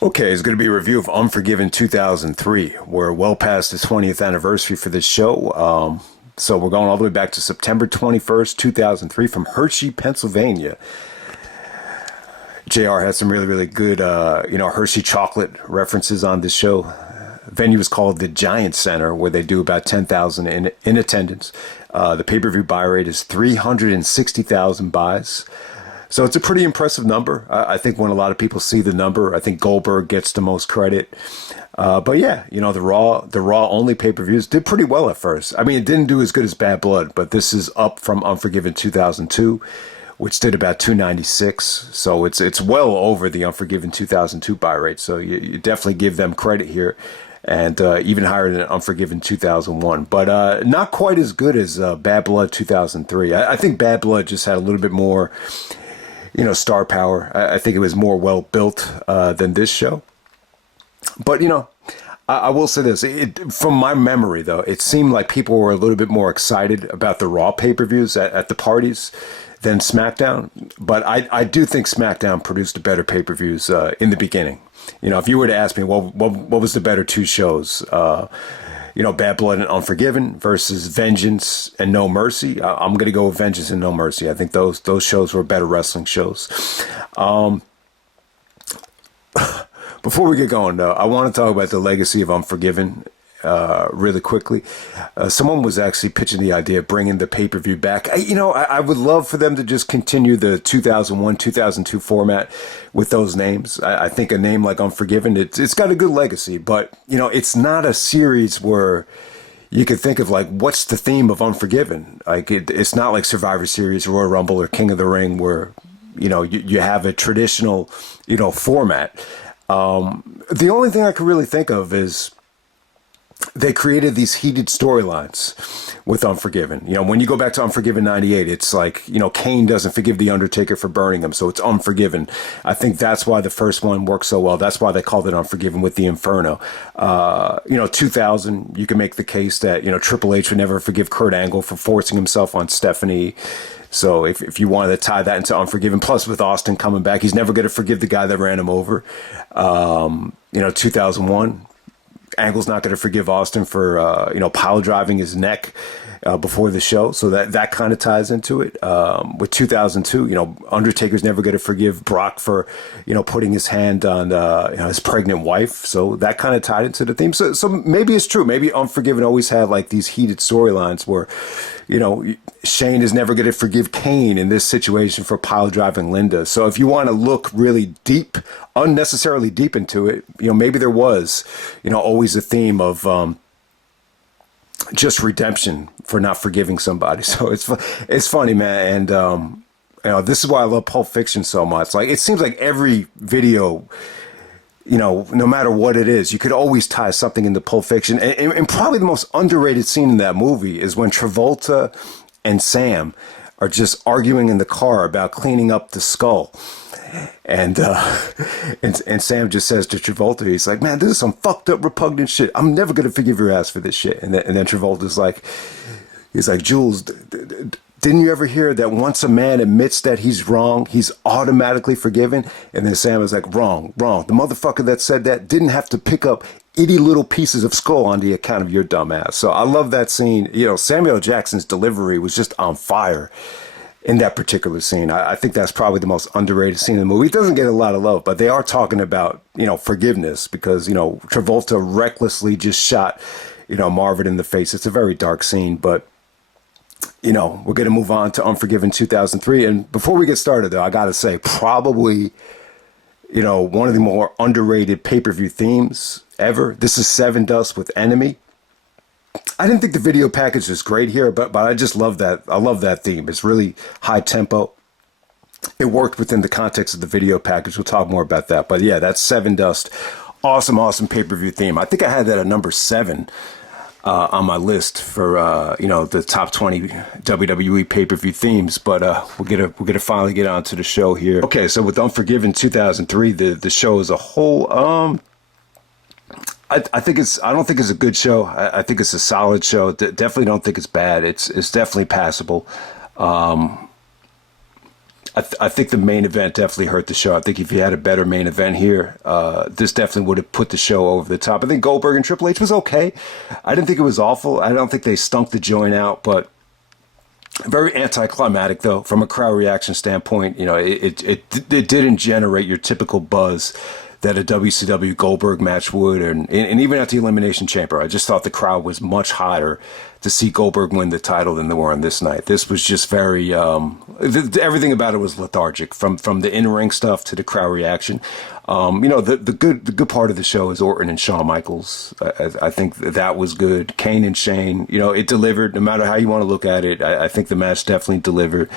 Okay, it's going to be a review of Unforgiven 2003. We're well past the 20th anniversary for this show. So we're going all the way back to September 21st, 2003 from Hershey, Pennsylvania. JR had some really, really good, Hershey chocolate references on this show. Venue is called the Giant Center, where they do about 10,000 in attendance. The pay-per-view buy rate is 360,000 buys. So it's a pretty impressive number. I think when a lot of people see the number, I think Goldberg gets the most credit. But yeah, the Raw only pay-per-views did pretty well at first. I mean, it didn't do as good as Bad Blood, but this is up from Unforgiven 2002, which did about 296. So it's well over the Unforgiven 2002 buy rate. So you definitely give them credit here. And even higher than Unforgiven 2001. But not quite as good as Bad Blood 2003. I think Bad Blood just had a little bit more, star power. I think it was more well built than this show. But, I will say this. From my memory, though, it seemed like people were a little bit more excited about the Raw pay-per-views at the parties than SmackDown. But I do think SmackDown produced the better pay-per-views in the beginning. If you were to ask me, what was the better two shows? Bad Blood and Unforgiven versus Vengeance and No Mercy. I'm going to go with Vengeance and No Mercy. I think those shows were better wrestling shows. Before we get going, though, I want to talk about the legacy of Unforgiven really quickly. Someone was actually pitching the idea of bringing the pay-per-view back. I would love for them to just continue the 2001, 2002 format with those names. I think a name like Unforgiven, it's got a good legacy, but, it's not a series where you could think of, like, what's the theme of Unforgiven? Like, it's not like Survivor Series, Royal Rumble, or King of the Ring, where, you have a traditional, format. The only thing I could really think of is they created these heated storylines with Unforgiven. When you go back to Unforgiven 98, it's like, Kane doesn't forgive The Undertaker for burning him, so it's Unforgiven. I think that's why the first one worked so well. That's why they called it Unforgiven with the Inferno. 2000, you can make the case that, Triple H would never forgive Kurt Angle for forcing himself on Stephanie. So if you wanted to tie that into Unforgiven, plus with Austin coming back, he's never going to forgive the guy that ran him over. 2001, Angle's not going to forgive Austin for, pile driving his neck before the show. So that kind of ties into it. With 2002, Undertaker's never going to forgive Brock for, putting his hand on his pregnant wife. So that kind of tied into the theme. So maybe it's true. Maybe Unforgiven always had like these heated storylines where, Shane is never going to forgive Kane in this situation for pile driving Linda. So if you want to look really deep, unnecessarily deep into it, maybe there was, always a theme of just redemption for not forgiving somebody. So it's funny, man. And this is why I love Pulp Fiction so much. Like, it seems like every video, no matter what it is, you could always tie something into Pulp Fiction. And probably the most underrated scene in that movie is when Travolta and Sam are just arguing in the car about cleaning up the skull. And Sam just says to Travolta, he's like, man, this is some fucked up, repugnant shit. I'm never going to forgive your ass for this shit. And then Travolta's like, he's like, Jules, didn't you ever hear that once a man admits that he's wrong, he's automatically forgiven? And then Sam was like, wrong. The motherfucker that said that didn't have to pick up itty little pieces of skull on the account of your dumb ass. So I love that scene. Samuel L. Jackson's delivery was just on fire in that particular scene. I think that's probably the most underrated scene in the movie. It doesn't get a lot of love, but they are talking about, forgiveness because, Travolta recklessly just shot, Marvin in the face. It's a very dark scene, but we're going to move on to Unforgiven 2003. And before we get started, though, I got to say, probably, one of the more underrated pay-per-view themes ever. This is Seven Dust with Enemy. I didn't think the video package was great here, but I just love that. I love that theme. It's really high tempo. It worked within the context of the video package. We'll talk more about that. But yeah, that's Seven Dust. Awesome pay-per-view theme. I think I had that at number 7. On my list for the top 20 WWE pay-per-view themes, but we're gonna finally get on to the show here. Okay, so with Unforgiven 2003, the show as a whole, I don't think it's a good show. I think it's a solid show. Definitely don't think it's bad. It's definitely passable. I think the main event definitely hurt the show. I think if you had a better main event here, this definitely would have put the show over the top. I think Goldberg and Triple H was okay. I didn't think it was awful. I don't think they stunk the joint out, but very anticlimactic though from a crowd reaction standpoint. You know, it didn't generate your typical buzz that a WCW Goldberg match would, and even at the Elimination Chamber, I just thought the crowd was much hotter to see Goldberg win the title than they were on this night. This was just very, everything about it was lethargic, from the in-ring stuff to the crowd reaction. The good part of the show is Orton and Shawn Michaels. I think that was good. Kane and Shane, it delivered no matter how you want to look at it. I think the match definitely delivered.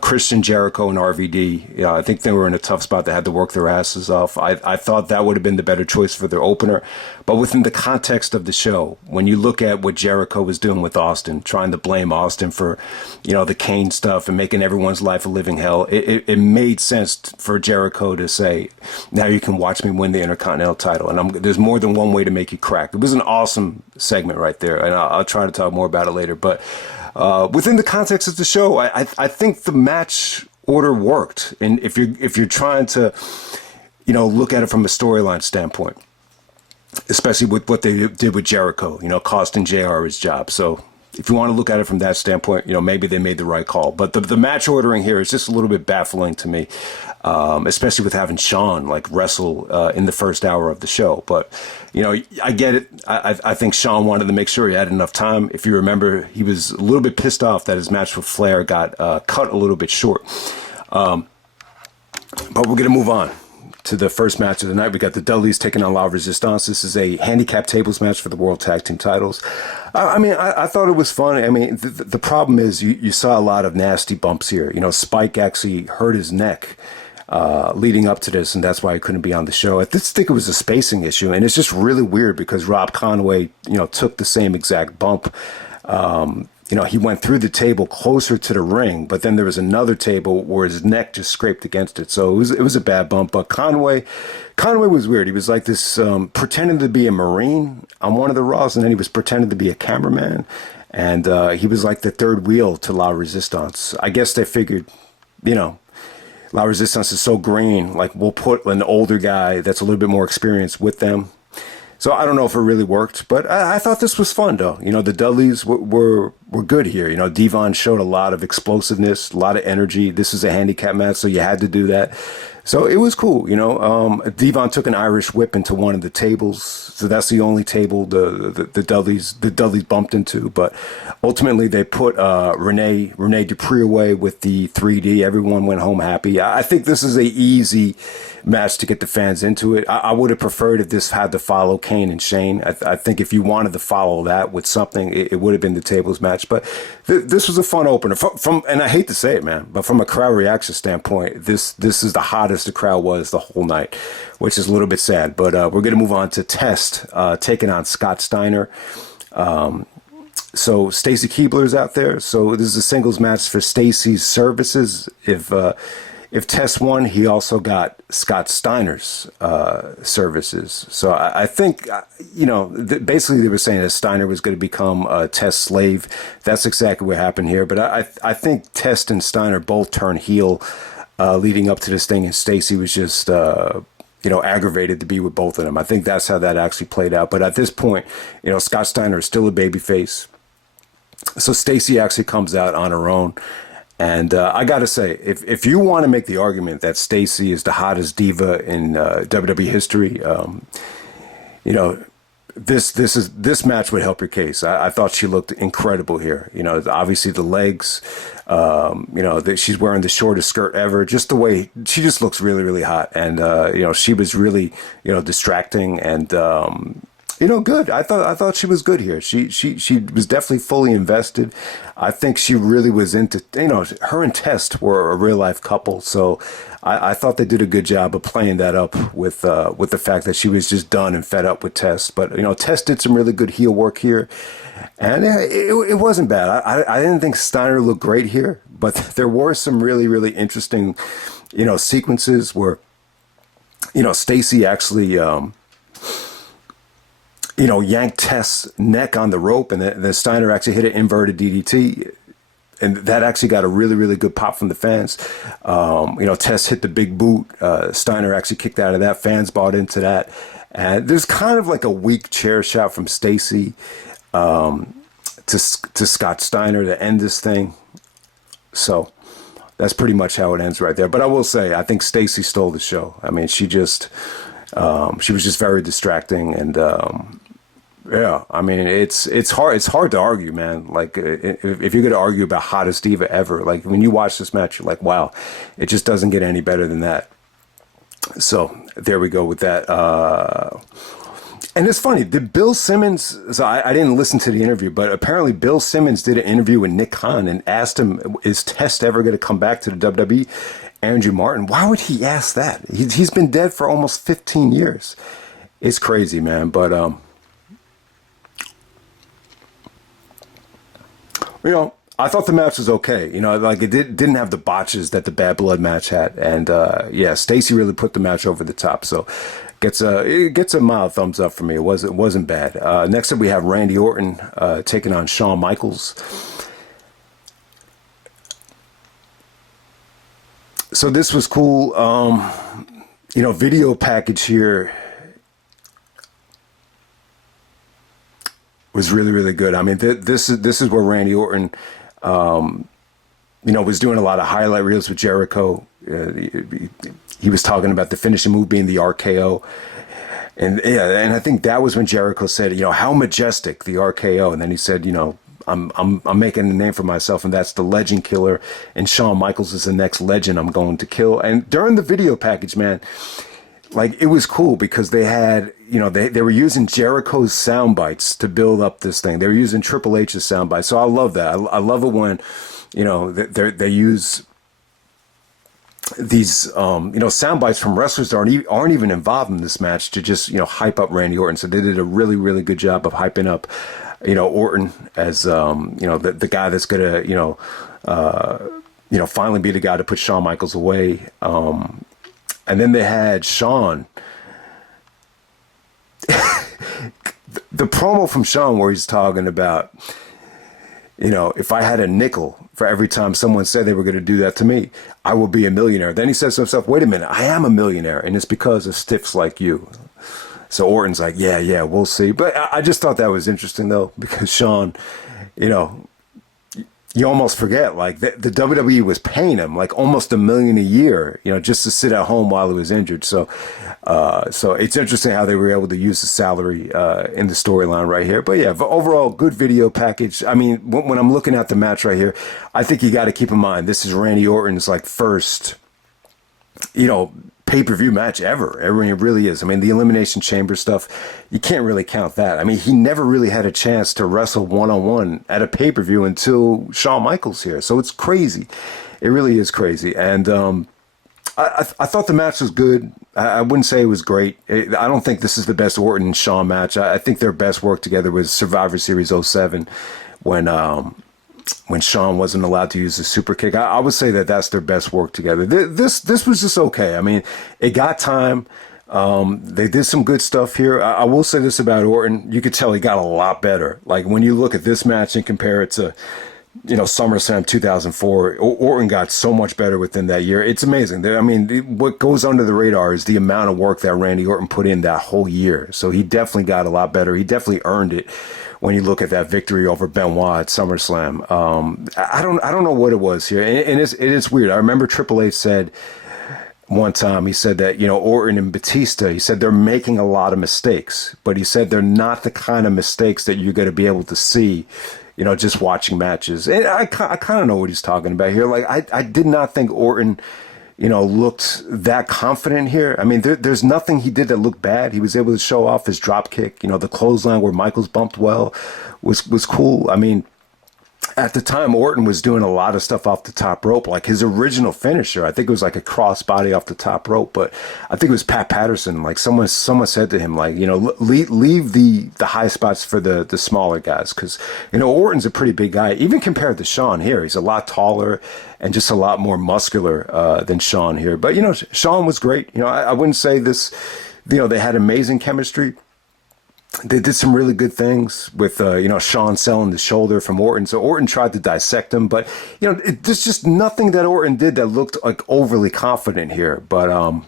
Christian, Jericho, and RVD, I think they were in a tough spot. They had to work their asses off. I thought that would have been the better choice for their opener. But within the context of the show, when you look at what Jericho was doing with Austin, trying to blame Austin for, the Kane stuff and making everyone's life a living hell, it made sense for Jericho to say, now you can watch me win the Intercontinental title. And there's more than one way to make you crack. It was an awesome segment right there. And I'll try to talk more about it later. But within the context of the show, I think the match order worked. And if you're trying to, look at it from a storyline standpoint, especially with what they did with Jericho, costing JR his job. So if you want to look at it from that standpoint, maybe they made the right call. But the match ordering here is just a little bit baffling to me, especially with having Shawn wrestle in the first hour of the show. But, I get it. I think Shawn wanted to make sure he had enough time. If you remember, he was a little bit pissed off that his match with Flair got cut a little bit short. But we're going to move on to the first match of the night. We got the Dudleys taking on La Resistance. This is a handicap tables match for the World Tag Team titles. I thought it was fun. The problem is you saw a lot of nasty bumps here. Spike actually hurt his neck leading up to this, and that's why he couldn't be on the show. I just think it was a spacing issue, and it's just really weird because Rob Conway, took the same exact bump. He went through the table closer to the ring, but then there was another table where his neck just scraped against it. So it was a bad bump. But Conway was weird. He was like this, pretending to be a Marine on one of the Raws, and then he was pretending to be a cameraman. And he was like the third wheel to La Resistance. I guess they figured, La Resistance is so green, we'll put an older guy that's a little bit more experienced with them. So I don't know if it really worked, but I thought this was fun, though. The Dudleys were good here. Devon showed a lot of explosiveness, a lot of energy. This is a handicap match, so you had to do that. So it was cool, Devon took an Irish whip into one of the tables, so that's the only table the Dudleys bumped into. But ultimately, they put Rene Dupree away with the 3D. Everyone went home happy. I think this is a easy match to get the fans into it. I would have preferred if this had to follow Kane and Shane. I think if you wanted to follow that with something, it would have been the tables match. But this was a fun opener. From and I hate to say it, man, but from a crowd reaction standpoint, this is the hottest the crowd was the whole night, which is a little bit sad. But we're going to move on to Test taking on Scott Steiner. So Stacy Keibler's out there. So this is a singles match for Stacy's services. If Test won, he also got Scott Steiner's services. So I think, basically they were saying that Steiner was going to become a Test slave. That's exactly what happened here. But I think Test and Steiner both turned heel leading up to this thing, and Stacy was just, aggravated to be with both of them. I think that's how that actually played out. But at this point, Scott Steiner is still a babyface. So Stacy actually comes out on her own. And I got to say, if you want to make the argument that Stacy is the hottest diva in WWE history, this match would help your case. I thought she looked incredible here. Obviously the legs, she's wearing the shortest skirt ever. Just the way she just looks really, really hot. And, she was really, distracting and, good. I thought she was good here. She was definitely fully invested. I think she really was into, her and Test were a real life couple. So I thought they did a good job of playing that up with the fact that she was just done and fed up with Test. But, Test did some really good heel work here. And it wasn't bad. I didn't think Steiner looked great here, but there were some really, really interesting, sequences where, Stacy actually, yanked Test's neck on the rope, and then Steiner actually hit an inverted DDT. and that actually got a really, really good pop from the fans. Test hit the big boot. Steiner actually kicked out of that. Fans bought into that. And there's kind of like a weak chair shot from Stacy to Scott Steiner to end this thing. So that's pretty much how it ends right there. But I will say, I think Stacy stole the show. I mean, she was just very distracting, and yeah, I mean, it's hard to argue, man. Like, if you're going to argue about hottest diva ever, like when you watch this match, you're like, wow, it just doesn't get any better than that. So there we go with that. And it's funny, did Bill Simmons, so I didn't listen to the interview, but apparently Bill Simmons did an interview with Nick Khan and asked him, is Test ever going to come back to the WWE? Andrew Martin, why would he ask that? He's been dead for almost 15 years. It's crazy, man. But, I thought the match was okay. Like it didn't have the botches that the Bad Blood match had. And, yeah, Stacy really put the match over the top. So it gets a mild thumbs up for me. It wasn't bad. Next up, we have Randy Orton taking on Shawn Michaels. So this was cool. Video package here was really, really good. I mean, this is where Randy Orton, was doing a lot of highlight reels with Jericho. He was talking about the finishing move being the RKO. And yeah, and I think that was when Jericho said, how majestic, the RKO. And then he said, I'm making a name for myself, and that's the legend killer. And Shawn Michaels is the next legend I'm going to kill. And during the video package, man, like it was cool because they had, they were using Jericho's sound bites to build up this thing. They were using Triple H's sound bites. So I love that. I love it when, they use these, sound bites from wrestlers that aren't even involved in this match to just, hype up Randy Orton. So they did a really, really good job of hyping up, Orton as, the guy that's going to, finally be the guy to put Shawn Michaels away. And then they had Shawn. The promo from Shawn where he's talking about, if I had a nickel for every time someone said they were going to do that to me, I will be a millionaire. Then he says to himself, wait a minute, I am a millionaire, and it's because of stiffs like you. So Orton's like, yeah, we'll see. But I just thought that was interesting, though, because Shawn, you almost forget, like, the WWE was paying him, like, almost $1 million a year, just to sit at home while he was injured. So it's interesting how they were able to use the salary in the storyline right here. But, yeah, overall, good video package. I mean, when I'm looking at the match right here, I think you got to keep in mind, this is Randy Orton's, like, first, pay-per-view match ever. I mean, it really is. I mean, the Elimination Chamber stuff, you can't really count that. I mean, he never really had a chance to wrestle one-on-one at a pay-per-view until Shawn Michaels here. So it's crazy. It really is crazy. And I thought the match was good. I wouldn't say it was great. I don't think this is the best Orton and Shawn match. I think their best work together was Survivor Series 07 when Shawn wasn't allowed to use the super kick. I would say that that's their best work together. This was just okay. I mean, it got time. They did some good stuff here. I will say this about Orton. You could tell he got a lot better. Like when you look at this match and compare it to, SummerSlam 2004, Orton got so much better within that year. It's amazing. I mean, what goes under the radar is the amount of work that Randy Orton put in that whole year. So he definitely got a lot better. He definitely earned it. When you look at that victory over Benoit at SummerSlam, I don't know what it was here, and it is weird. I remember Triple H said one time, he said that Orton and Batista, he said they're making a lot of mistakes, but he said they're not the kind of mistakes that you're going to be able to see, just watching matches. And I kind of know what he's talking about here. Like I did not think Orton, looked that confident here. I mean, there's nothing he did that looked bad. He was able to show off his drop kick. The clothesline where Michaels bumped well was cool. I mean, at the time, Orton was doing a lot of stuff off the top rope. Like his original finisher, I think it was like a crossbody off the top rope. But I think it was Pat Patterson. Like someone said to him, like, leave the high spots for the smaller guys. Because, Orton's a pretty big guy. Even compared to Shawn here, he's a lot taller and just a lot more muscular than Shawn here. But, Shawn was great. I wouldn't say this, they had amazing chemistry. They did some really good things with, Shawn selling the shoulder from Orton. So Orton tried to dissect him, but, there's just nothing that Orton did that looked like overly confident here. But,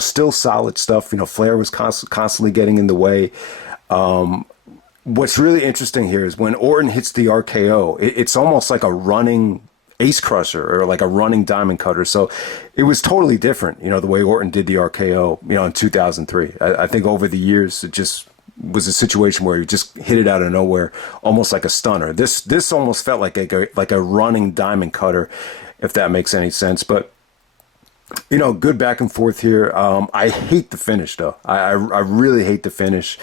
still solid stuff. Flair was constantly getting in the way. What's really interesting here is when Orton hits the RKO, it's almost like a running ace crusher or like a running diamond cutter. So it was totally different, the way Orton did the RKO, in 2003. I think over the years, it just was a situation where he just hit it out of nowhere, almost like a stunner. This almost felt like a running diamond cutter, if that makes any sense. But good back and forth here. I hate the finish though. I really hate the finish.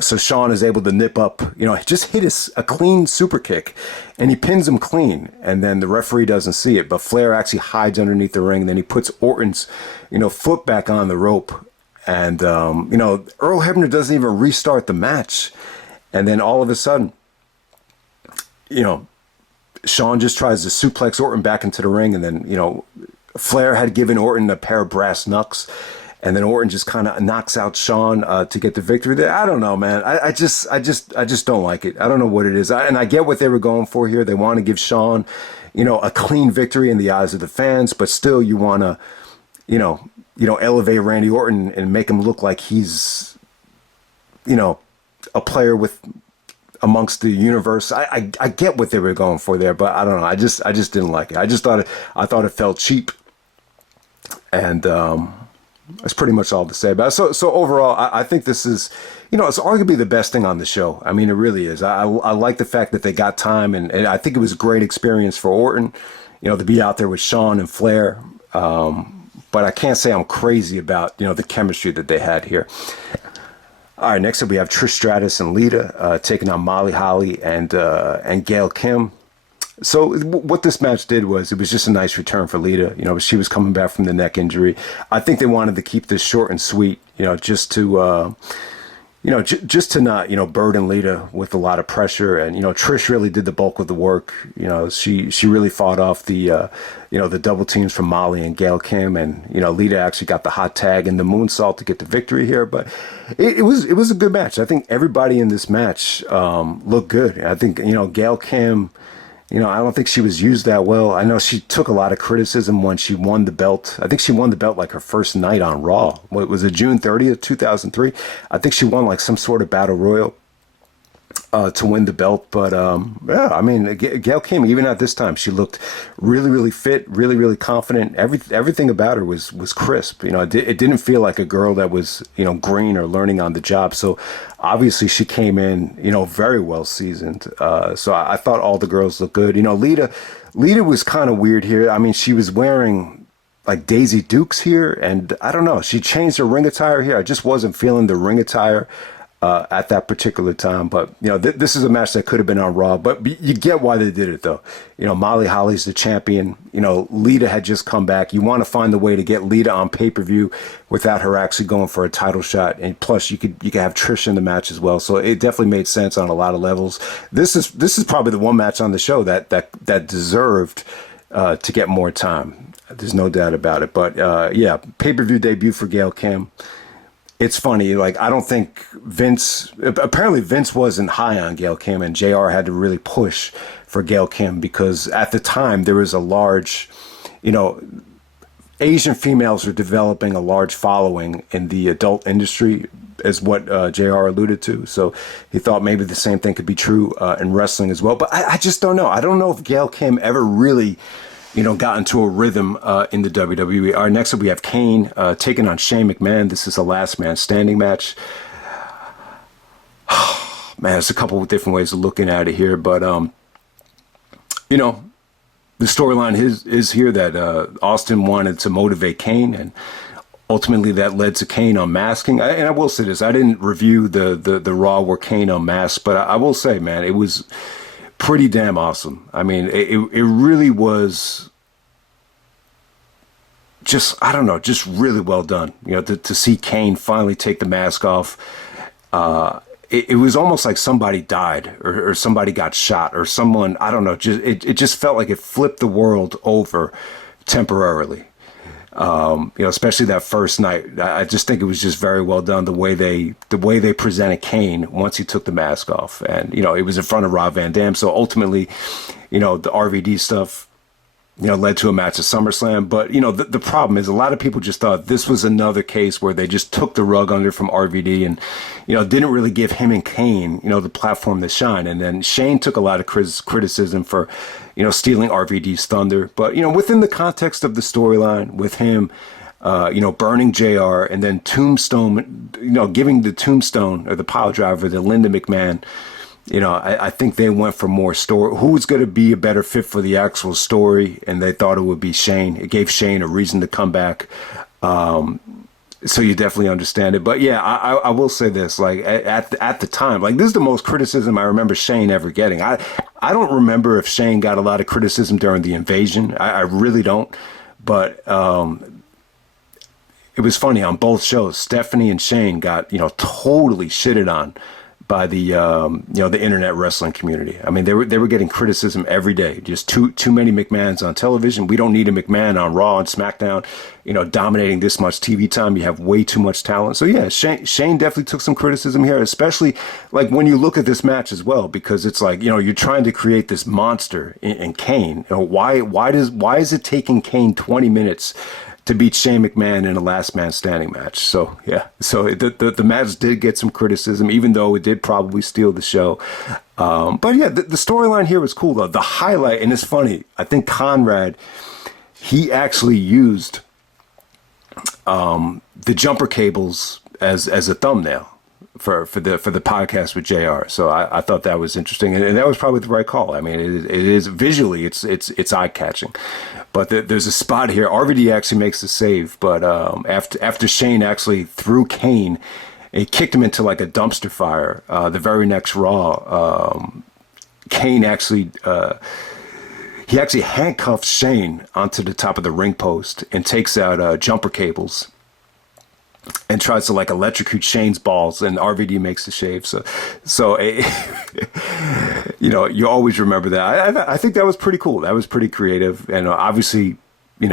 So Shawn is able to nip up, just hit a clean super kick, and he pins him clean, and then the referee doesn't see it. But Flair actually hides underneath the ring, and then he puts Orton's, foot back on the rope. And, Earl Hebner doesn't even restart the match. And then all of a sudden, Shawn just tries to suplex Orton back into the ring. And then, Flair had given Orton a pair of brass knucks. And then Orton just kind of knocks out Shawn to get the victory there. I don't know, man. I just don't like it. I don't know what it is. And I get what they were going for here. They want to give Shawn, a clean victory in the eyes of the fans. But still, you want to, elevate Randy Orton and make him look like he's, a player with amongst the universe. I get what they were going for there, but I don't know. I just didn't like it. I thought it felt cheap, and that's pretty much all to say about it. So overall, I think this is, it's arguably the best thing on the show. I mean, it really is. I like the fact that they got time, and I think it was a great experience for Orton, to be out there with Shawn and Flair. But I can't say I'm crazy about, the chemistry that they had here. All right, next up we have Trish Stratus and Lita taking on Molly Holly and Gail Kim. So what this match did was it was just a nice return for Lita. She was coming back from the neck injury. I think they wanted to keep this short and sweet, just to just to not, burden Lita with a lot of pressure. And, Trish really did the bulk of the work. She really fought off the, the double teams from Molly and Gail Kim. And, Lita actually got the hot tag and the moonsault to get the victory here. But it was a good match. I think everybody in this match looked good. I think, Gail Kim, I don't think she was used that well. I know she took a lot of criticism when she won the belt. I think she won the belt like her first night on Raw. What was it, June 30th, 2003? I think she won like some sort of battle royal to win the belt. But yeah, I mean, Gail Kim, even at this time, she looked really, really fit, really, really confident. Everything about her was crisp. It didn't feel like a girl that was, green or learning on the job. So obviously she came in, very well seasoned. So I thought all the girls looked good. Lita was kind of weird here. I mean, she was wearing like Daisy Dukes here, and I don't know. She changed her ring attire here. I just wasn't feeling the ring attire at that particular time. But, this is a match that could have been on Raw. But you get why they did it, though. Molly Holly's the champion. Lita had just come back. You want to find the way to get Lita on pay-per-view without her actually going for a title shot. And plus, you could have Trish in the match as well. So it definitely made sense on a lot of levels. This is probably the one match on the show that deserved to get more time. There's no doubt about it. But, yeah, pay-per-view debut for Gail Kim. It's funny, like, I don't think apparently Vince wasn't high on Gail Kim, and JR had to really push for Gail Kim because at the time there was a large, Asian females were developing a large following in the adult industry, is what JR alluded to. So he thought maybe the same thing could be true in wrestling as well. But I just don't know. I don't know if Gail Kim ever really got into a rhythm in the WWE. All right, next up we have Kane taking on Shane McMahon. This is a last man standing match. Man, there's a couple of different ways of looking at it here, but the storyline is here that Austin wanted to motivate Kane, and ultimately that led to Kane unmasking. And I will say this: I didn't review the Raw where Kane unmasked, but I will say, man, it was pretty damn awesome. I mean, it really was just, I don't know, just really well done. To see Kane finally take the mask off. It was almost like somebody died or somebody got shot or someone, I don't know, it just felt like it flipped the world over temporarily. Especially that first night. I just think it was just very well done the way they presented Kane once he took the mask off, and it was in front of Rob Van Dam. So ultimately, the RVD stuff, led to a match at SummerSlam. But the problem is a lot of people just thought this was another case where they just took the rug under from RVD and didn't really give him and Kane the platform to shine. And then Shane took a lot of criticism for stealing RVD's thunder. But within the context of the storyline with him, burning JR and then Tombstone, giving the Tombstone or the pile driver to Linda McMahon. I think they went for more story. Who's going to be a better fit for the actual story? And they thought it would be Shane. It gave Shane a reason to come back. So you definitely understand it. But yeah, I will say this, like at the time, like this is the most criticism I remember Shane ever getting. I don't remember if Shane got a lot of criticism during the invasion. I really don't. But it was funny on both shows. Stephanie and Shane got, totally shitted on by the the internet wrestling community. I mean, they were getting criticism every day. Just too many McMahons on television. We don't need a McMahon on Raw and SmackDown, dominating this much TV time. You have way too much talent. So yeah, Shane definitely took some criticism here, especially like when you look at this match as well, because it's like, you're trying to create this monster in Kane. Why is it taking Kane 20 minutes to beat Shane McMahon in a last man standing match? So yeah, so the match did get some criticism, even though it did probably steal the show. But yeah, the storyline here was cool though. The highlight, and it's funny, I think Conrad, he actually used the jumper cables as a thumbnail for the podcast with JR. So I thought that was interesting, and that was probably the right call. I mean, it is visually, it's eye catching. But there's a spot here. RVD actually makes the save, but after Shane actually threw Kane, he kicked him into like a dumpster fire. The very next Raw, Kane actually handcuffs Shane onto the top of the ring post and takes out jumper cables and tries to like electrocute Shane's balls, and RVD makes the shave. So you always remember that. I think that was pretty cool. That was pretty creative. And obviously, I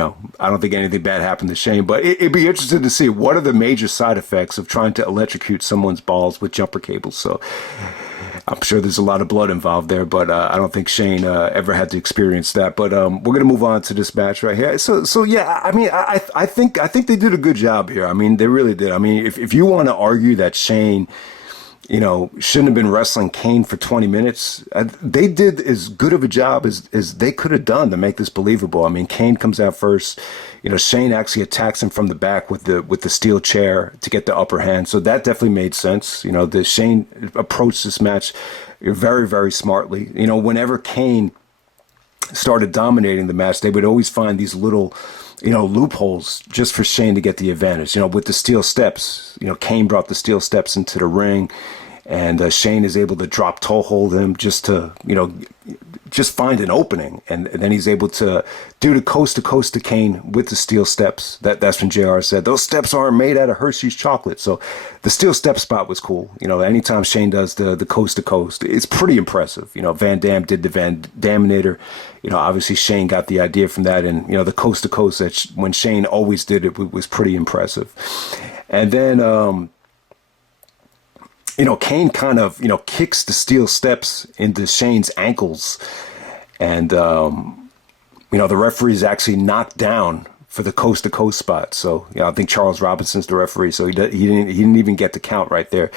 don't think anything bad happened to Shane, but it'd be interesting to see what are the major side effects of trying to electrocute someone's balls with jumper cables. So I'm sure there's a lot of blood involved there, but I don't think Shane ever had to experience that. But we're going to move on to this match right here. So yeah, I mean, I think they did a good job here. I mean, they really did. I mean, if you want to argue that Shane, shouldn't have been wrestling Kane for 20 minutes, they did as good of a job as they could have done to make this believable. I mean, Kane comes out first. Shane actually attacks him from the back with the steel chair to get the upper hand. So that definitely made sense. The Shane approached this match very, very smartly. Whenever Kane started dominating the match, they would always find these little, loopholes just for Shane to get the advantage. With the steel steps, Kane brought the steel steps into the ring, and Shane is able to drop toe hold him just to, just find an opening. And then he's able to do the coast to Kane with the steel steps. That's when JR said, those steps aren't made out of Hershey's chocolate. So the steel step spot was cool. Anytime Shane does the coast to coast, it's pretty impressive. Van Dam did the Van Daminator. Obviously Shane got the idea from that. And, the coast to coast, that when Shane always did it, was pretty impressive. And then, Kane kind of, kicks the steel steps into Shane's ankles. And, the referee's actually knocked down for the coast to coast spot. So, I think Charles Robinson's the referee. So he didn't even get the count right there.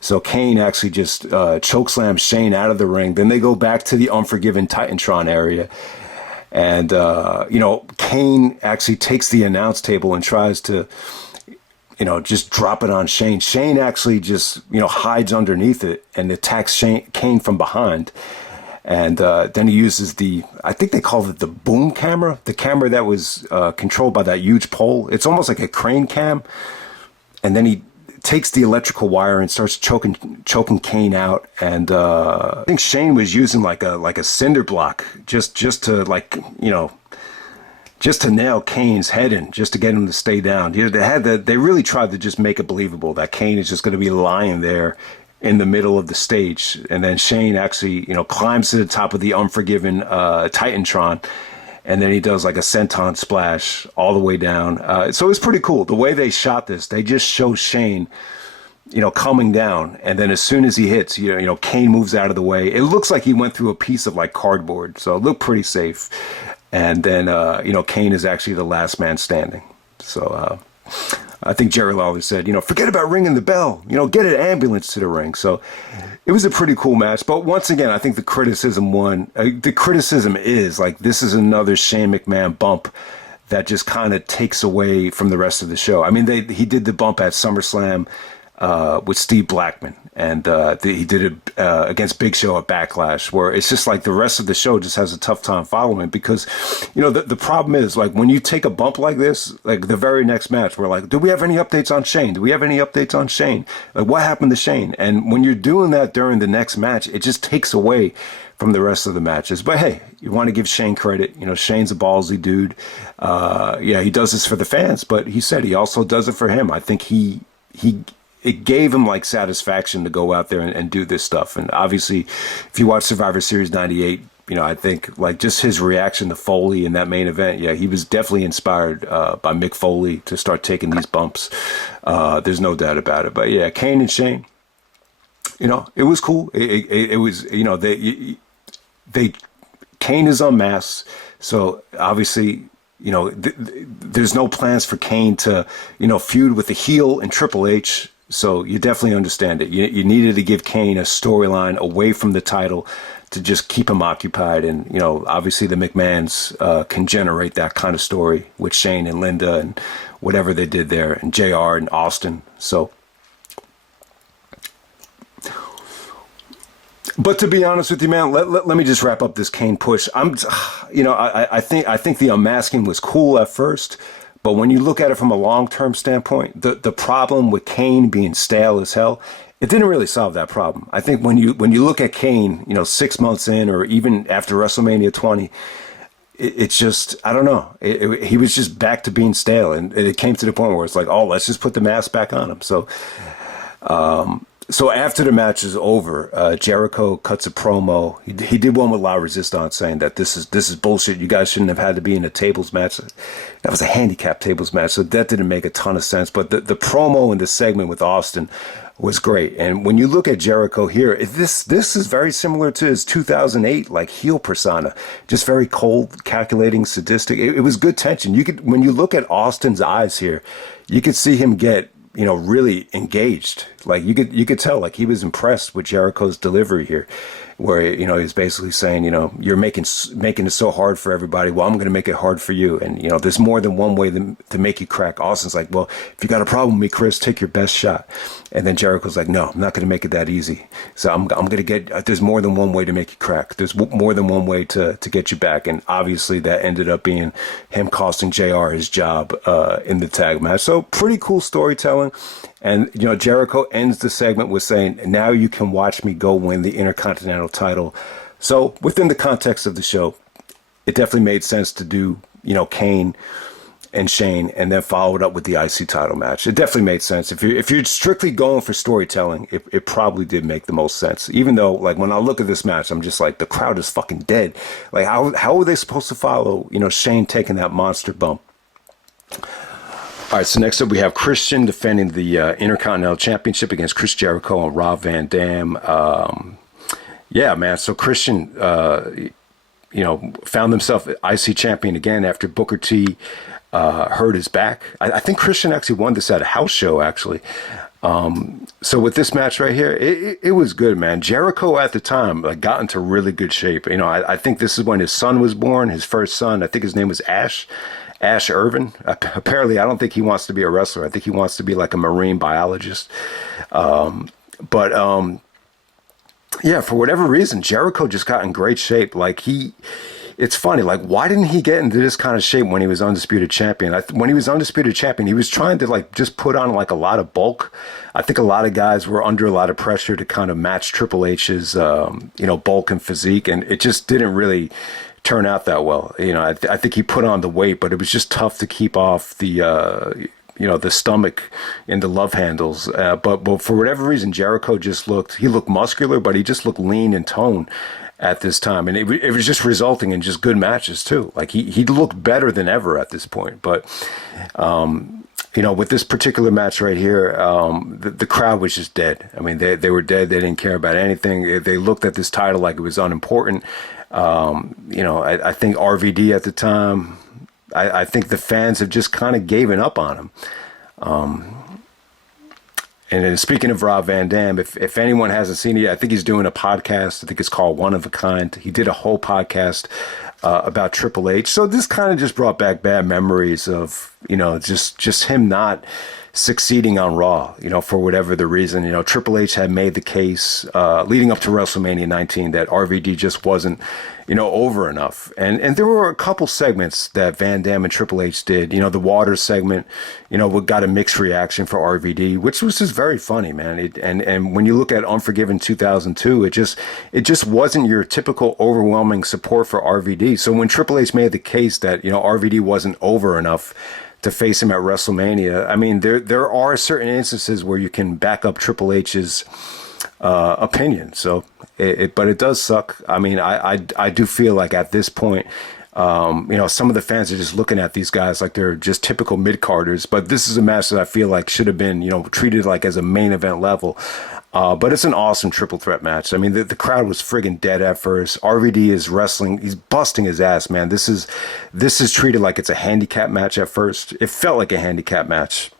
So Kane actually just chokeslams Shane out of the ring. Then they go back to the Unforgiven Titantron area. And, Kane actually takes the announce table and tries to, just drop it on Shane. Shane actually just, hides underneath it and attacks Kane from behind. And then he uses I think they call it the boom camera, the camera that was controlled by that huge pole. It's almost like a crane cam. And then he takes the electrical wire and starts choking Kane out. And I think Shane was using like a cinder block just to just to nail Kane's head in, just to get him to stay down. They really tried to just make it believable that Kane is just going to be lying there in the middle of the stage. And then Shane actually, climbs to the top of the Unforgiven Titantron and then he does like a senton splash all the way down. So it's pretty cool. The way they shot this, they just show Shane, coming down, and then as soon as he hits, Kane moves out of the way. It looks like he went through a piece of like cardboard, so it looked pretty safe. And then, Kane is actually the last man standing. So I think Jerry Lawler said, forget about ringing the bell, get an ambulance to the ring. So it was a pretty cool match. But once again, I think the criticism is like, this is another Shane McMahon bump that just kind of takes away from the rest of the show. I mean, he did the bump at SummerSlam with Steve Blackman, and he did it against Big Show at Backlash, where it's just like the rest of the show just has a tough time following, because the problem is, like, when you take a bump like this, like the very next match, we're like, do we have any updates on Shane? Do we have any updates on Shane? Like, what happened to Shane? And when you're doing that during the next match, it just takes away from the rest of the matches. But hey, you want to give Shane credit. Shane's a ballsy dude. He does this for the fans, but he said he also does it for him. I think it gave him like satisfaction to go out there and do this stuff. And obviously, if you watch Survivor Series 98, I think like just his reaction to Foley in that main event, he was definitely inspired by Mick Foley to start taking these bumps. There's no doubt about it. But yeah, Kane and Shane, it was cool. It was, Kane is unmasked. So obviously, there's no plans for Kane to, feud with the heel and Triple H. So you definitely understand it. You needed to give Kane a storyline away from the title to just keep him occupied. And, obviously the McMahons can generate that kind of story with Shane and Linda and whatever they did there, and JR and Austin. So, but to be honest with you, man, let me just wrap up this Kane push. I think the unmasking was cool at first, but when you look at it from a long-term standpoint, the problem with Kane being stale as hell, it didn't really solve that problem. I think when you look at Kane, 6 months in, or even after WrestleMania 20, it's just, I don't know. He was just back to being stale, and it came to the point where it's like, oh, let's just put the mask back on him. So, So after the match is over, Jericho cuts a promo. He did one with La Resistance saying that this is bullshit. You guys shouldn't have had to be in a tables match. That was a handicap tables match, so that didn't make a ton of sense. But the promo and the segment with Austin was great. And when you look at Jericho here, this is very similar to his 2008 like heel persona, just very cold, calculating, sadistic. It was good tension. When you look at Austin's eyes here, you could see him get, really engaged. Like you could tell, like he was impressed with Jericho's delivery here, where, he's basically saying, you're making it so hard for everybody. Well, I'm going to make it hard for you. And, there's more than one way to make you crack. Austin's like, well, if you got a problem with me, Chris, take your best shot. And then Jericho's like, no, I'm not going to make it that easy. So I'm going to get, there's more than one way to make you crack. There's more than one way to get you back. And obviously that ended up being him costing JR his job in the tag match. So pretty cool storytelling. And, Jericho ends the segment with saying, now you can watch me go win the Intercontinental title. So within the context of the show, it definitely made sense to do, Kane and Shane and then follow it up with the IC title match. It definitely made sense. If you're strictly going for storytelling, it probably did make the most sense. Even though, like, when I look at this match, I'm just like, the crowd is fucking dead. Like, how are they supposed to follow, Shane taking that monster bump? All right, so next up we have Christian defending the Intercontinental Championship against Chris Jericho and Rob Van Dam. Yeah, man. So Christian, found himself IC champion again after Booker T hurt his back. I think Christian actually won this at a house show, actually. So with this match right here, it was good, man. Jericho at the time got into really good shape. I think this is when his son was born, his first son. I think his name was Ash Irvin. Apparently, I don't think he wants to be a wrestler. I think he wants to be like a marine biologist. Yeah, for whatever reason, Jericho just got in great shape. It's funny. Like, why didn't he get into this kind of shape when he was undisputed champion? When he was undisputed champion, he was trying to just put on a lot of bulk. I think a lot of guys were under a lot of pressure to kind of match Triple H's, bulk and physique, and it just didn't really turn out that well. I think he put on the weight, but it was just tough to keep off the stomach and the love handles. But for whatever reason, Jericho looked muscular, but he just looked lean and toned. at this time, and it was just resulting in just good matches too. Like he looked better than ever at this point. But with this particular match right here, the crowd was just dead. I mean, they were dead. They didn't care about anything. They looked at this title like it was unimportant. I think RVD at the time, I think the fans have just kind of given up on him. And then speaking of Rob Van Dam, if anyone hasn't seen it yet, I think he's doing a podcast. I think it's called One of a Kind. He did a whole podcast about Triple H. So this kind of just brought back bad memories of, just him not succeeding on Raw, for whatever the reason. Triple H had made the case leading up to WrestleMania 19 that RVD just wasn't, over enough. And there were a couple segments that Van Dam and Triple H did. The water segment, got a mixed reaction for RVD, which was just very funny, man. And when you look at Unforgiven 2002, it just wasn't your typical overwhelming support for RVD. So when Triple H made the case that, RVD wasn't over enough to face him at WrestleMania, I mean, there are certain instances where you can back up Triple H's opinion. So, but it does suck. I mean, I do feel like at this point, some of the fans are just looking at these guys like they're just typical mid-carders. But this is a match that I feel like should have been, treated like as a main event level. But it's an awesome triple threat match. I mean, the crowd was friggin' dead at first. RVD is wrestling. He's busting his ass, man. This is treated like it's a handicap match at first. It felt like a handicap match.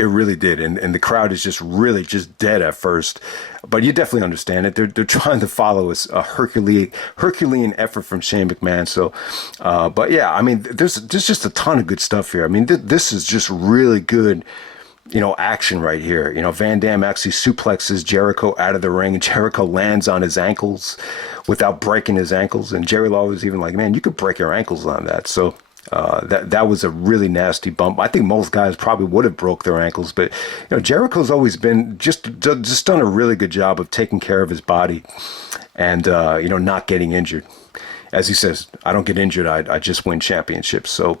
It really did. And the crowd is just really just dead at first. But you definitely understand it. They're trying to follow a Herculean effort from Shane McMahon. So, but yeah, I mean, there's just a ton of good stuff here. I mean, this is just really good, action right here. Van Dam actually suplexes Jericho out of the ring, and Jericho lands on his ankles without breaking his ankles. And Jerry Lawler was even like, man, you could break your ankles on that. So that was a really nasty bump. I think most guys probably would have broke their ankles, but Jericho's always been just done a really good job of taking care of his body and not getting injured. As he says, I don't get injured, I just win championships. So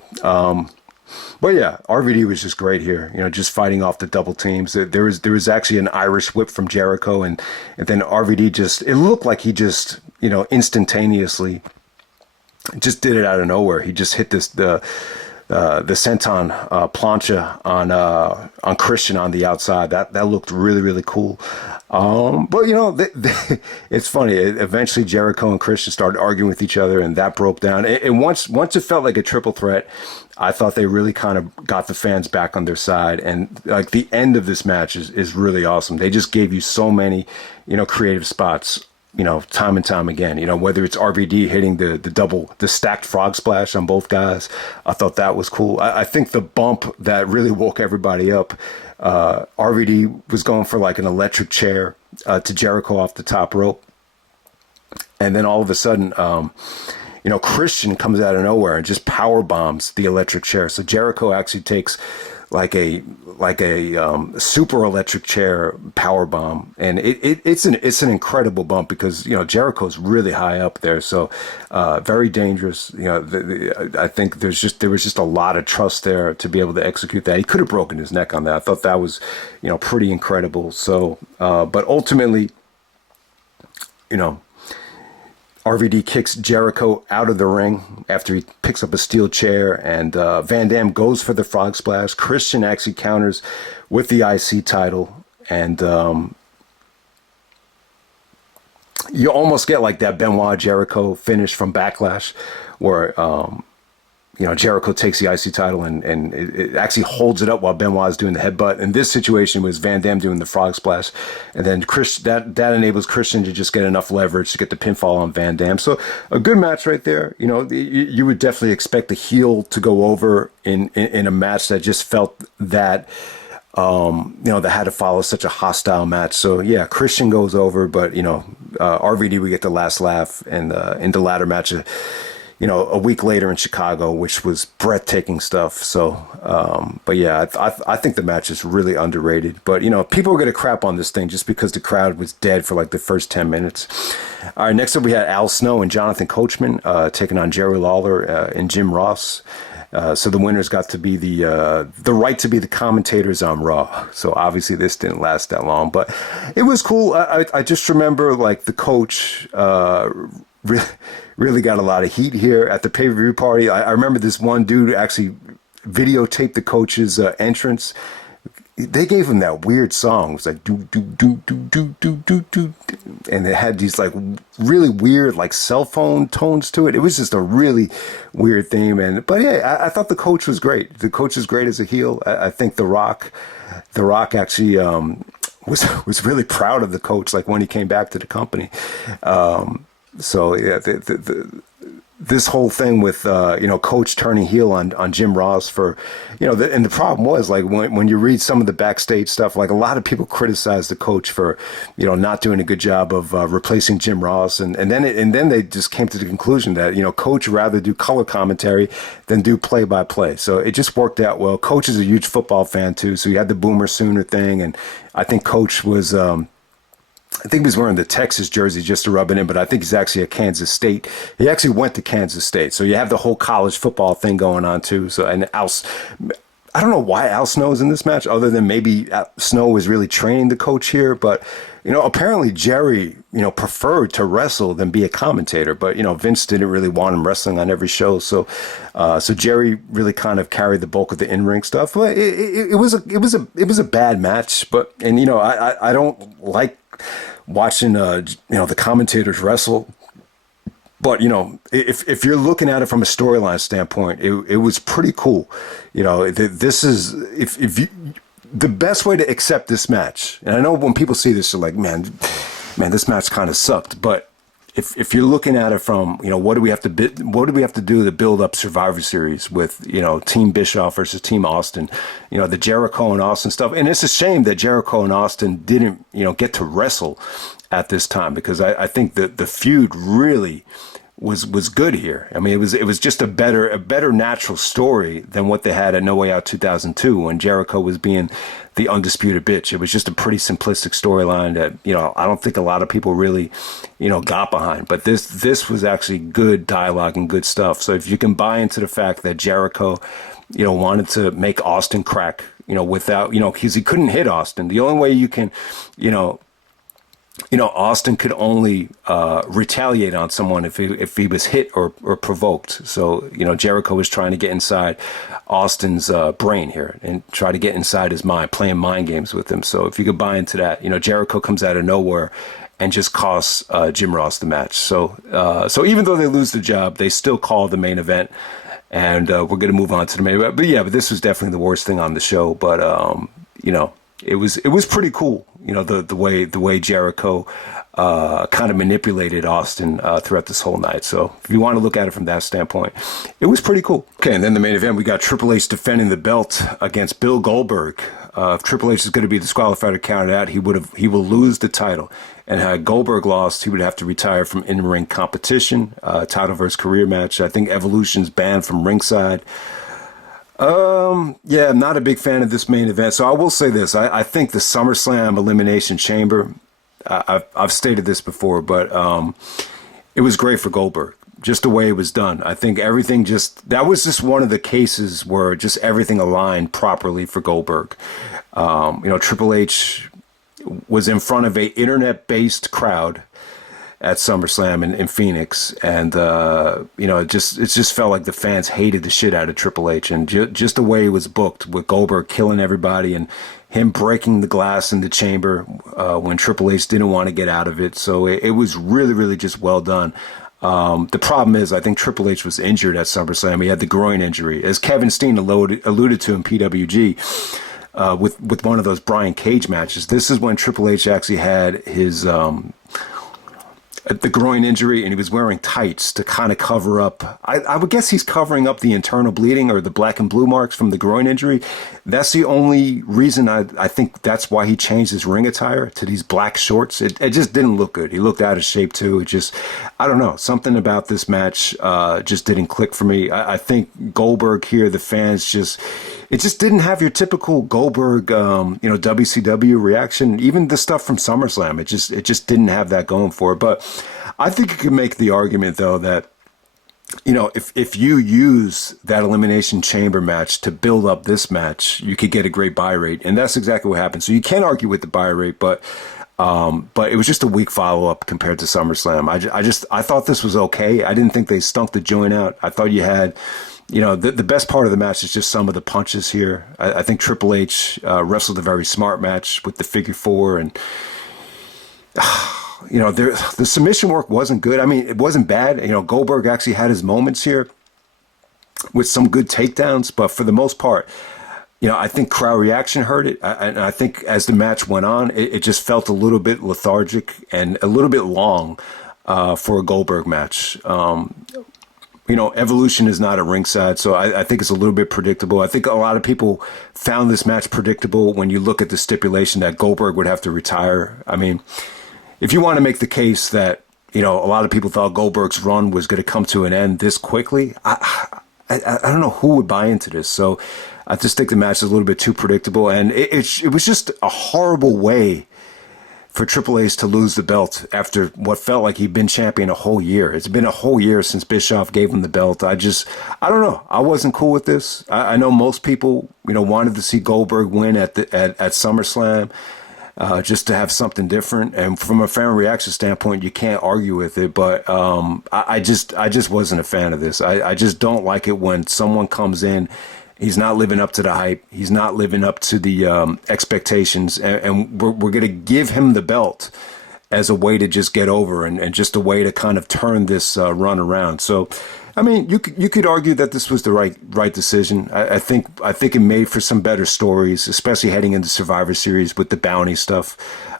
but yeah, RVD was just great here, just fighting off the double teams. There was actually an Irish whip from Jericho, and then RVD it looked like he just, instantaneously just did it out of nowhere. He just hit the senton plancha on Christian on the outside. That looked really, really cool. But it's funny. Eventually Jericho and Christian started arguing with each other, and that broke down. And once it felt like a triple threat, I thought they really kind of got the fans back on their side. And like the end of this match is really awesome. They just gave you so many, creative spots, time and time again, whether it's RVD hitting the stacked frog splash on both guys. I thought that was cool. I think the bump that really woke everybody up, RVD was going for like an electric chair to Jericho off the top rope. And then all of a sudden, Christian comes out of nowhere and just power bombs the electric chair. So Jericho actually takes like a super electric chair power bomb, and it's an incredible bump because Jericho's really high up there, so very dangerous. I think there was just a lot of trust there to be able to execute that. He could have broken his neck on that. I thought that was pretty incredible. So but ultimately, RVD kicks Jericho out of the ring after he picks up a steel chair, and Van Dam goes for the frog splash. Christian actually counters with the IC title, and you almost get like that Benoit Jericho finish from Backlash, where Jericho takes the IC title and it actually holds it up while Benoit is doing the headbutt. In this situation was Van Dam doing the frog splash, and then that enables Christian to just get enough leverage to get the pinfall on Van Dam. So a good match right there. You would definitely expect the heel to go over in a match that just felt that that had to follow such a hostile match. So yeah, Christian goes over, but RVD would get the last laugh and in the ladder match. A week later in Chicago, which was breathtaking stuff. So, but yeah, I think the match is really underrated. But, people are going to crap on this thing just because the crowd was dead for like the first 10 minutes. All right, next up we had Al Snow and Jonathan Coachman taking on Jerry Lawler and Jim Ross. So the winners got to be the right to be the commentators on Raw. So obviously this didn't last that long, but it was cool. I just remember like the coach really got a lot of heat here at the pay-per-view party. I remember this one dude actually videotaped the coach's entrance. They gave him that weird song. It was like do do do do do do do do, and it had these like really weird like cell phone tones to it. It was just a really weird theme. But yeah, I thought the coach was great. The coach is great as a heel. I think The Rock actually was really proud of the coach. Like when he came back to the company. So yeah, this whole thing with coach turning heel on Jim Ross for and the problem was like when you read some of the backstage stuff, like a lot of people criticized the coach for not doing a good job of replacing Jim Ross, and then they just came to the conclusion that coach would rather do color commentary than do play by play. So it just worked out well. Coach is a huge football fan too, so you had the Boomer Sooner thing, and I think coach was. I think he was wearing the Texas jersey just to rub it in, but I think he's actually at Kansas State. He actually went to Kansas State. So you have the whole college football thing going on too. So, and I don't know why Al Snow's in this match other than maybe Snow was really training the coach here, but apparently Jerry, preferred to wrestle than be a commentator, but Vince didn't really want him wrestling on every show. So Jerry really kind of carried the bulk of the in-ring stuff. But it was a bad match, but I don't like watching the commentators wrestle, but if you're looking at it from a storyline standpoint, it was pretty cool. This is if you the best way to accept this match, and I know when people see this they're like, man, this match kind of sucked, but if you're looking at it from what do we have to do to build up Survivor Series with Team Bischoff versus Team Austin, the Jericho and Austin stuff, and it's a shame that Jericho and Austin didn't get to wrestle at this time, because I think that the feud really was good here. I mean, it was just a better natural story than what they had at No Way Out 2002 when Jericho was being the undisputed bitch. It was just a pretty simplistic storyline that I don't think a lot of people really got behind. But this was actually good dialogue and good stuff. So if you can buy into the fact that Jericho wanted to make Austin crack without because he couldn't hit Austin. The only way you can Austin could only retaliate on someone if he was hit or provoked. So, Jericho was trying to get inside Austin's brain here and try to get inside his mind, playing mind games with him. So if you could buy into that, Jericho comes out of nowhere and just costs Jim Ross the match. So even though they lose the job, they still call the main event. And we're going to move on to the main event. But this was definitely the worst thing on the show. But, it was pretty cool, the way Jericho kind of manipulated Austin throughout this whole night. So if you want to look at it from that standpoint, it was pretty cool. Okay, and then the main event, we got Triple H defending the belt against Bill Goldberg. If Triple H is going to be disqualified or counted out, he will lose the title. And had Goldberg lost, he would have to retire from in-ring competition, title versus career match. I think Evolution's banned from ringside. I'm not a big fan of this main event. So I will say this. I think the SummerSlam Elimination Chamber, I've stated this before, but it was great for Goldberg. Just the way it was done. I think everything that was just one of the cases where just everything aligned properly for Goldberg. Triple H was in front of a internet-based crowd at SummerSlam in Phoenix, and it just felt like the fans hated the shit out of Triple H, and just the way it was booked with Goldberg killing everybody and him breaking the glass in the chamber when Triple H didn't want to get out of it. So it was really, really just well done. The problem is, I think Triple H was injured at SummerSlam. He had the groin injury, as Kevin Steen alluded to in PWG. With one of those Brian Cage matches. This is when Triple H actually had his the groin injury, and he was wearing tights to kind of cover up. I would guess he's covering up the internal bleeding or the black and blue marks from the groin injury. That's the only reason I think that's why he changed his ring attire to these black shorts. It just didn't look good. He looked out of shape too. It just, I don't know, something about this match just didn't click for me. I think Goldberg here, the fans it just didn't have your typical Goldberg, WCW reaction. Even the stuff from SummerSlam, it just didn't have that going for it. But I think you could make the argument though that if you use that Elimination Chamber match to build up this match, you could get a great buy rate, and that's exactly what happened. So you can't argue with the buy rate, but it was just a weak follow up compared to SummerSlam. I thought this was okay. I didn't think they stunk the joint out. I thought you had, the best part of the match is just some of the punches here. I think Triple H wrestled a very smart match with the figure four, and the submission work wasn't good. I mean, it wasn't bad. Goldberg actually had his moments here with some good takedowns, but for the most part, I think crowd reaction hurt it. And I think as the match went on, it just felt a little bit lethargic and a little bit long for a Goldberg match. Evolution is not a ringside, so I think it's a little bit predictable. I think a lot of people found this match predictable when you look at the stipulation that Goldberg would have to retire. I mean, if you want to make the case that, a lot of people thought Goldberg's run was going to come to an end this quickly, I don't know who would buy into this. So I just think the match is a little bit too predictable. And it was just a horrible way for Triple H to lose the belt after what felt like he'd been champion a whole year. It's been a whole year since Bischoff gave him the belt. I don't know. I wasn't cool with this. I know most people, wanted to see Goldberg win at SummerSlam. Just to have something different, and from a fan reaction standpoint, you can't argue with it. But I just wasn't a fan of this. I just don't like it when someone comes in, he's not living up to the hype, he's not living up to the expectations, and we're going to give him the belt as a way to just get over and just a way to kind of turn this run around. So, I mean, you could argue that this was the right decision. I think it made for some better stories, especially heading into Survivor Series with the bounty stuff.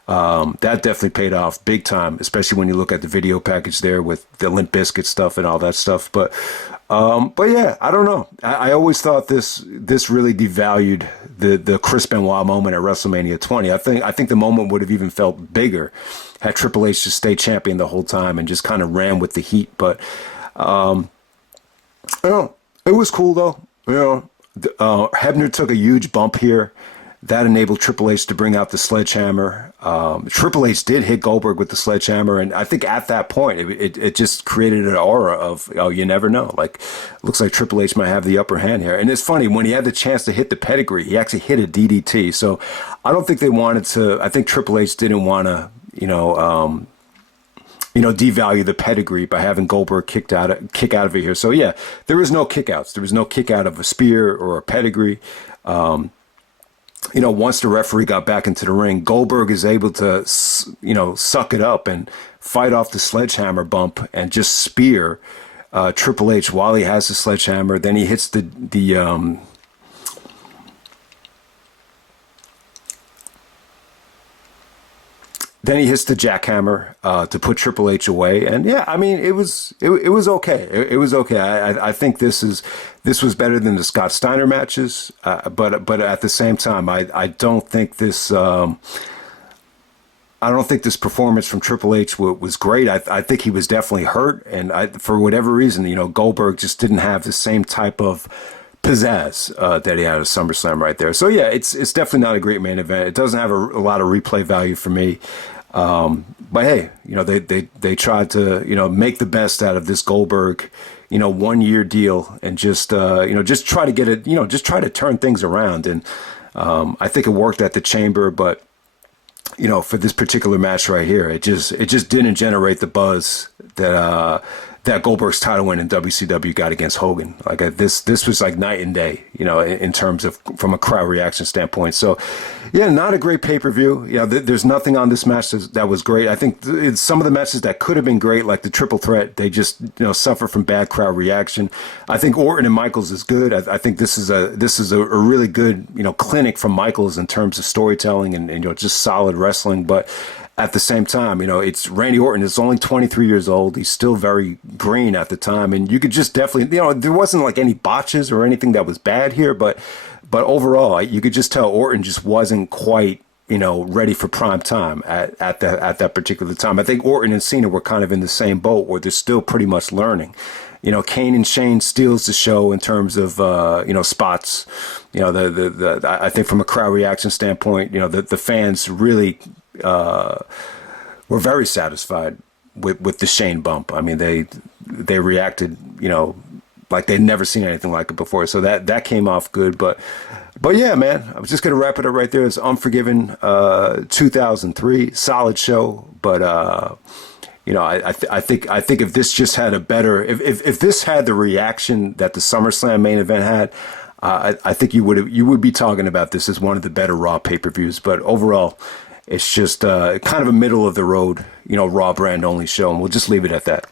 That definitely paid off big time, especially when you look at the video package there with the Limp Bizkit stuff and all that stuff. But yeah, I don't know. I always thought this really devalued the Chris Benoit moment at WrestleMania 20. I think the moment would have even felt bigger had Triple H just stayed champion the whole time and just kind of ran with the heat. But it was cool though. Hebner took a huge bump here. That enabled Triple H to bring out the sledgehammer. Triple H did hit Goldberg with the sledgehammer, and I think at that point, it just created an aura of, you never know. Like, looks like Triple H might have the upper hand here. And it's funny, when he had the chance to hit the pedigree, he actually hit a DDT. So I don't think they wanted to, I think Triple H didn't want to, devalue the pedigree by having Goldberg kick out of it here. So yeah, there was no kickouts. There was no kick out of a spear or a pedigree. Once the referee got back into the ring, Goldberg is able to, suck it up and fight off the sledgehammer bump and just spear Triple H while he has the sledgehammer. Then he hits Then he hits the jackhammer to put Triple H away, and yeah, I mean it was okay. It was okay. I think this was better than the Scott Steiner matches, but at the same time, I don't think this performance from Triple H was great. I think he was definitely hurt, and for whatever reason, Goldberg just didn't have the same type of pizzazz that he had at SummerSlam right there. So yeah, it's definitely not a great main event. It doesn't have a lot of replay value for me. But hey, they tried to make the best out of this Goldberg 1 year deal and just try to get it, just try to turn things around. And I think it worked at the Chamber, but for this particular match right here, it just didn't generate the buzz that Goldberg's title win in WCW got against Hogan. Like this was like night and day, in terms of from a crowd reaction standpoint. So yeah, not a great pay-per-view. Yeah, there's nothing on this match that was great. I think some of the matches that could have been great, like the triple threat, they just suffer from bad crowd reaction. I think Orton and Michaels is good. I think this is a really good clinic from Michaels in terms of storytelling and just solid wrestling. But at the same time, it's Randy Orton is only 23 years old. He's still very green at the time. And you could just definitely, there wasn't like any botches or anything that was bad here. But overall, you could just tell Orton just wasn't quite, ready for prime time at that particular time. I think Orton and Cena were kind of in the same boat where they're still pretty much learning. Kane and Shane steals the show in terms of, spots. I think from a crowd reaction standpoint, the fans really were very satisfied with the Shane bump. I mean, they reacted, like they'd never seen anything like it before. So that came off good. But yeah, man, I was just gonna wrap it up right there. It's Unforgiven, 2003, solid show. But I think if this just had a better, if this had the reaction that the SummerSlam main event had, I think you would be talking about this as one of the better Raw pay-per-views. But overall, it's just kind of a middle of the road, Raw brand only show, and we'll just leave it at that.